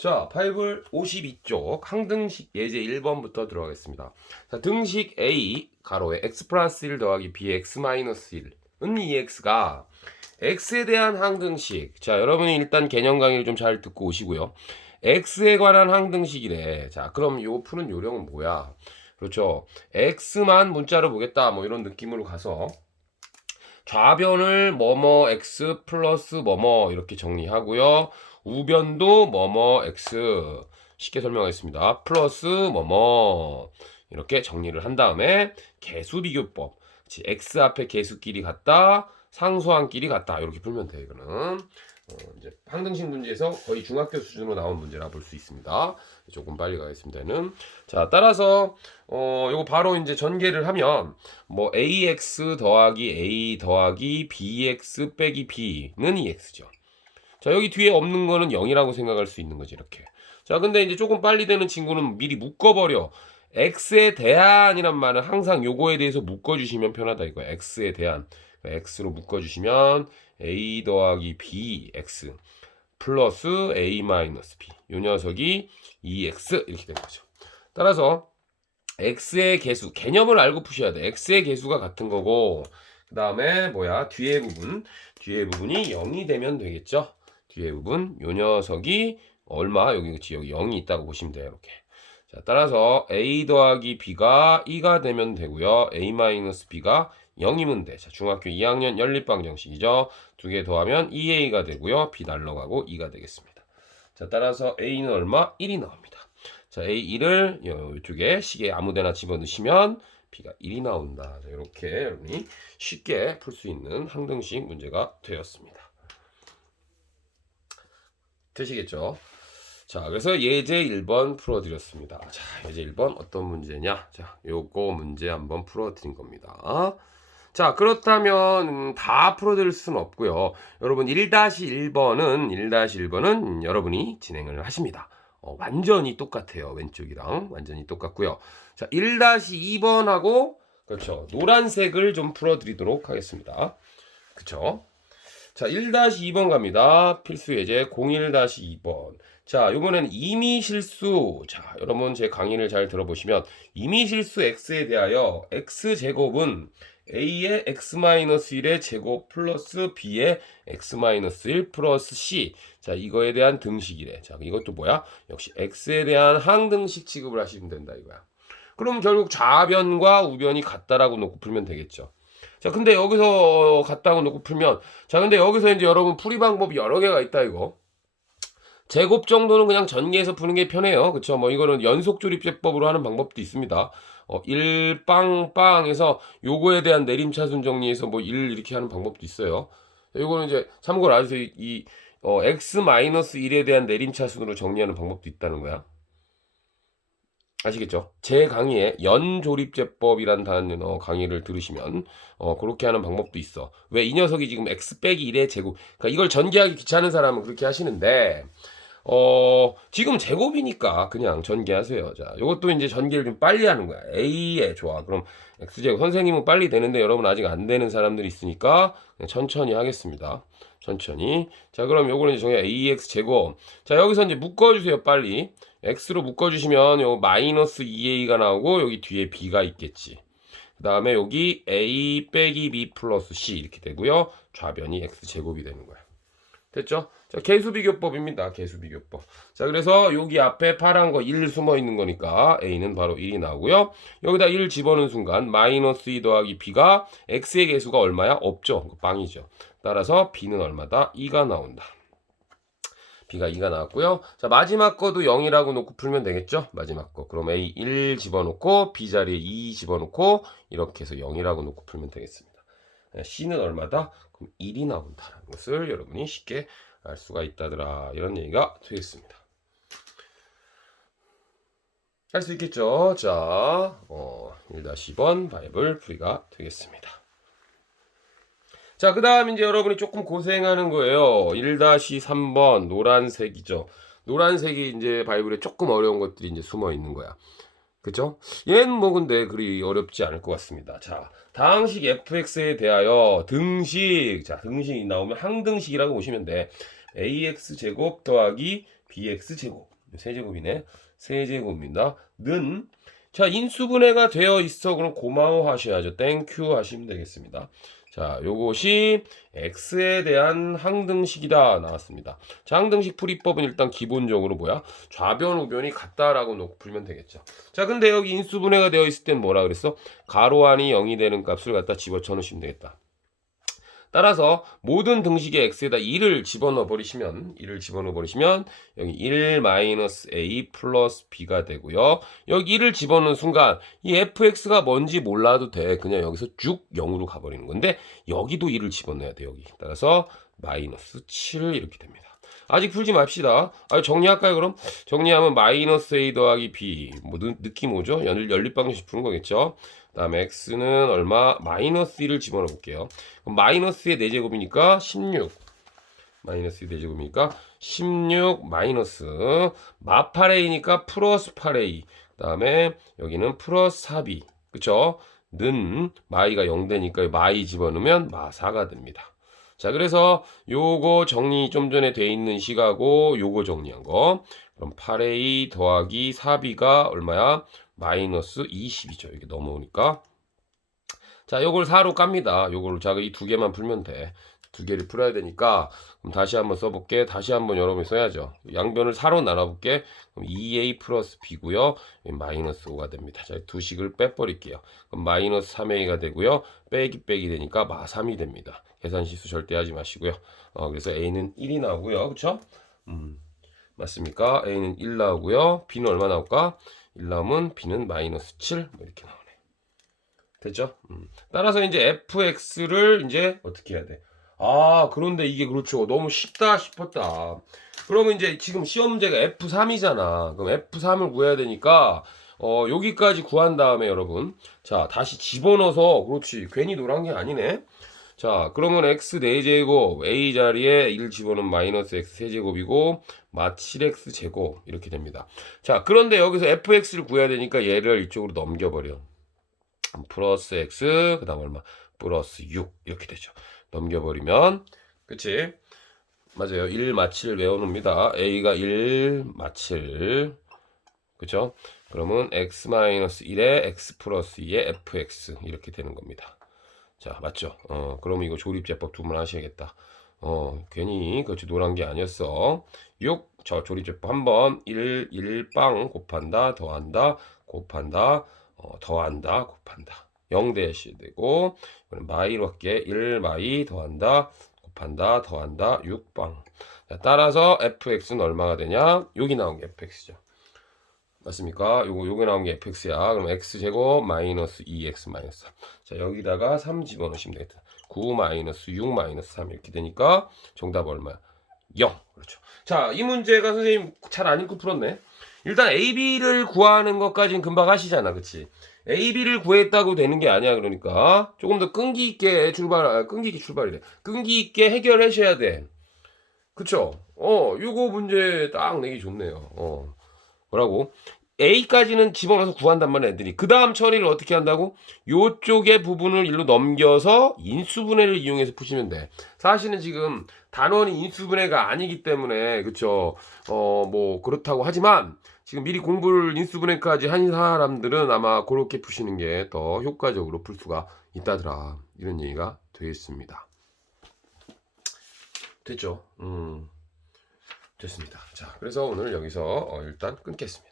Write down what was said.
자, 파이블 52쪽 항등식 예제 1번부터 들어가겠습니다. 자, 등식 A 가로에 x 플러스 1 더하기 b x 마이너스 1은 2x가 x에 대한 항등식. 자, 여러분이 일단 개념 강의를 좀 잘 듣고 오시고요. x에 관한 항등식이래. 자, 그럼 요 푸는 요령은 뭐야? 그렇죠. x만 문자로 보겠다. 뭐 이런 느낌으로 가서 좌변을 뭐뭐 x 플러스 뭐뭐 이렇게 정리하고요. 우변도 뭐뭐 x 쉽게 설명하겠습니다. 플러스 뭐뭐 이렇게 정리를 한 다음에 개수 비교법. x 앞에 개수끼리 같다. 상수항끼리 같다. 이렇게 풀면 돼. 이거는 어, 이제 항등식 문제에서 거의 중학교 수준으로 나온 문제라 볼 수 있습니다. 조금 빨리 가겠습니다. 는 자, 따라서 어, 요거 바로 이제 전개를 하면 뭐 ax 더하기 a 더하기 bx 빼기 b는 2x죠. 자, 여기 뒤에 없는 거는 0이라고 생각할 수 있는 거지, 이렇게. 자, 근데 이제 조금 빨리 되는 친구는 미리 묶어버려. x에 대한이란 말은 항상 요거에 대해서 묶어주시면 편하다 이거야. x에 대한. x로 묶어주시면 a 더하기 b x 플러스 a 마이너스 b. 요 녀석이 2x 이렇게 되는 거죠. 따라서 x의 개수 개념을 알고 푸셔야 돼. x의 개수가 같은 거고 그 다음에 뭐야 뒤에 부분 뒤에 부분이 0이 되면 되겠죠. 뒤에 부분 요 녀석이 얼마 여기 그치 여기 0이 있다고 보시면 돼요 이렇게 자 따라서 a 더하기 b가 2가 되면 되고요 a 마이너스 b가 0이면 돼. 자, 중학교 2학년 연립방 정식이죠. 두 개 더하면 2a가 되고요. b 날라가고 2가 되겠습니다. 자, 따라서 a는 얼마? 1이 나옵니다. 자, a1을 이쪽에 시계 아무데나 집어넣으시면 b가 1이 나온다. 자, 이렇게 여러분이 쉽게 풀 수 있는 항등식 문제가 되었습니다. 되시겠죠? 자, 그래서 예제 1번 풀어드렸습니다. 자, 예제 1번 어떤 문제냐? 자, 요거 문제 한번 풀어드린 겁니다. 자, 그렇다면 음, 다 풀어드릴 수는 없고요. 여러분 1-1번은 1-1번은 여러분이 진행을 하십니다. 어, 완전히 똑같아요. 왼쪽이랑 완전히 똑같고요. 자, 1-2번하고 그렇죠. 노란색을 좀 풀어드리도록 하겠습니다. 그렇죠. 자, 1-2번 갑니다. 필수 예제 01-2번. 자, 이번에는 임의 실수. 자, 여러분 제 강의를 잘 들어보시면 임의 실수 x에 대하여 x 제곱은 a의 x-1의 제곱 플러스 b의 x-1 플러스 c. 자, 이거에 대한 등식이래. 자, 이것도 뭐야? 역시 x에 대한 항등식 취급을 하시면 된다 이거야. 그럼 결국 좌변과 우변이 같다라고 놓고 풀면 되겠죠. 자, 근데 여기서 같다고 놓고 풀면 자, 근데 여기서 이제 여러분 풀이 방법이 여러 개가 있다 이거. 제곱 정도는 그냥 전개해서 푸는 게 편해요. 그쵸? 뭐 이거는 연속 조립제법으로 하는 방법도 있습니다. 어, 1 빵 빵에서 요거에 대한 내림차순 정리해서 뭐 1 이렇게 하는 방법도 있어요. 요거는 이제 참고로 아주세요. 이 어, x-1에 대한 내림차순으로 정리하는 방법도 있다는 거야. 아시겠죠? 제 강의에 연조립제법이란 단어 강의를 들으시면 어 그렇게 하는 방법도 있어. 왜 이 녀석이 지금 x 빼기 1의 제곱. 그러니까 이걸 전개하기 귀찮은 사람은 그렇게 하시는데 어 지금 제곱이니까 그냥 전개하세요. 자, 이것도 이제 전개를 좀 빨리 하는 거야. A에 좋아. 그럼 x 제곱 선생님은 빨리 되는데 여러분 아직 안 되는 사람들이 있으니까 천천히 하겠습니다. 천천히. 자, 그럼 요거는 이제 정해 ax 제곱. 자, 여기서 이제 묶어 주세요, 빨리. X로 묶어주시면 요 마이너스 2a가 나오고 여기 뒤에 b가 있겠지. 그 다음에 여기 a 빼기 b 플러스 c 이렇게 되고요. 좌변이 x 제곱이 되는 거야. 됐죠? 자, 개수비교법입니다. 개수비교법. 자, 그래서 여기 앞에 파란 거 1 숨어 있는 거니까 a는 바로 1이 나오고요. 여기다 1 집어넣은 순간 마이너스 2 더하기 b가 x의 개수가 얼마야? 없죠. 빵이죠. 따라서 b는 얼마다? 2가 나온다. B가 2가 나왔고요. 자, 마지막 거도 0이라고 놓고 풀면 되겠죠? 마지막 거. 그럼 a 1 집어넣고 b 자리에 2 집어넣고 이렇게 해서 0이라고 놓고 풀면 되겠습니다. 네, c는 얼마다? 그럼 1이 나온다는 것을 여러분이 쉽게 알 수가 있다더라. 이런 얘기가 되겠습니다. 할 수 있겠죠? 자, 어, 1-2번 바이블 풀이가 되겠습니다. 자, 그 다음 이제 여러분이 조금 고생하는 거예요. 1-3번 노란색이죠. 노란색이 이제 바이블에 조금 어려운 것들이 이제 숨어 있는 거야. 그죠? 얘는 뭐 근데 그리 어렵지 않을 것 같습니다. 자, 다항식 fx에 대하여 등식, 자, 등식이 나오면 항등식이라고 보시면 돼. ax 제곱 더하기 bx 제곱 세제곱이네 세제곱입니다. 는 자, 인수분해가 되어 있어. 그럼 고마워 하셔야죠. 땡큐 하시면 되겠습니다. 자, 요것이 x에 대한 항등식이다 나왔습니다. 자, 항등식 풀이법은 일단 기본적으로 뭐야? 좌변 우변이 같다라고 놓고 풀면 되겠죠. 자, 근데 여기 인수분해가 되어 있을 땐 뭐라 그랬어? 가로 안이 0이 되는 값을 갖다 집어쳐 넣으시면 되겠다. 따라서 모든 등식의 x에다 1을 집어넣어 버리시면 1을 집어넣어 버리시면 여기 1 마이너스 a 플러스 b가 되고요. 여기 1을 집어넣는 순간 이 fx가 뭔지 몰라도 돼. 그냥 여기서 쭉 0으로 가버리는 건데 여기도 1을 집어넣어야 돼 여기. 따라서 마이너스 7 이렇게 됩니다. 아직 풀지 맙시다. 아, 정리할까요 그럼? 정리하면 마이너스 a 더하기 b 뭐 느, 느낌 오죠? 연, 연립 방식 푸는 거겠죠? 다음에 x는 얼마? 마이너스 1을 집어넣어 볼게요. 마이너스의 4제곱이니까 16. 마이너스 4제곱이니까 16 마이너스 마 8a니까 플러스 8a. 그 다음에 여기는 플러스 4b. 그쵸? 는 마이가 0 되니까 마이 집어넣으면 마 4가 됩니다. 자, 그래서 요거 정리 좀 전에 돼 있는 시가고 요거 정리한 거. 그럼 8a 더하기 4b가 얼마야? 마이너스 20이죠. 이게 넘어오니까. 자, 요걸 4로 깝니다. 요걸 자, 이 두 개만 풀면 돼. 두 개를 풀어야 되니까 그럼 다시 한번 써볼게. 다시 한번 여러분이 써야죠. 양변을 4로 나눠볼게. 그럼 2a 플러스 b고요. 마이너스 5가 됩니다. 자, 두 식을 빼버릴게요. 그럼 마이너스 3a가 되고요. 빼기 빼기 되니까 마 3이 됩니다. 계산 실수 절대 하지 마시고요. 어, 그래서 a는 1이 나오고요. 그쵸? 음, 맞습니까? a는 1 나오고요. b는 얼마 나올까? 1 나오면 b는 마이너스 7 뭐 이렇게 나오네. 됐죠? 음. 따라서 이제 fx를 이제 어떻게 해야 돼? 아, 그런데 이게 그렇죠. 너무 쉽다 싶었다. 그러면 이제 지금 시험제가 F3이잖아. 그럼 F3을 구해야 되니까, 어, 여기까지 구한 다음에 여러분. 자, 다시 집어넣어서, 그렇지. 괜히 노란 게 아니네. 자, 그러면 x 4제곱, a 자리에 1 집어넣으면 마이너스 x 세제곱이고, 마 7x 제곱, 이렇게 됩니다. 자, 그런데 여기서 fx를 구해야 되니까 얘를 이쪽으로 넘겨버려. 플러스 x, 그 다음 얼마? 플러스 6, 이렇게 되죠. 넘겨버리면 그치 맞아요. 1 마칠 외워놓습니다. A가 1 마칠. 그쵸? 그러면 x 마이너스 1에 x 플러스 2에 fx 이렇게 되는 겁니다. 자 맞죠? 어 그러면 이거 조립제법 두번 하셔야겠다. 어 괜히 그렇지 노란 게 아니었어. 6 저 조립제법 한번. 1 1빵 곱한다 더한다 곱한다 어, 더한다 곱한다 0 대셔야 되고 마이로 할게. 1 마이 더한다 곱한다 더한다 6빵. 자, 따라서 fx는 얼마가 되냐? 여기 나온 게 fx죠. 맞습니까? 요거 요게 나온 게 fx야. 그럼 x제곱 마이너스 2x 마이너스 3. 자 여기다가 3 집어넣으시면 되겠다. 9 마이너스 6 마이너스 3 이렇게 되니까 정답 얼마야? 0 그렇죠. 자 이 문제가 선생님 잘 안 읽고 풀었네. 일단 AB를 구하는 것까지는 금방 하시잖아 그치 AB를 구했다고 되는 게 아니야. 그러니까 조금 더 끈기 있게 출발 아, 끈기 있게 출발이래 끈기 있게 해결하셔야 돼. 그쵸? 어 요거 문제 딱 내기 좋네요. 어. 뭐라고 A까지는 집어넣어서 구한단 말이야 애들이. 그 다음 처리를 어떻게 한다고? 요쪽의 부분을 일로 넘겨서 인수분해를 이용해서 푸시면 돼. 사실은 지금 단원이 인수분해가 아니기 때문에 그쵸? 어 뭐 그렇다고 하지만 지금 미리 공부를 인수분해까지 한 사람들은 아마 그렇게 푸시는 게 더 효과적으로 풀 수가 있다더라. 이런 얘기가 되겠습니다. 됐죠? 음. 됐습니다. 자 그래서 오늘 여기서 어, 일단 끊겠습니다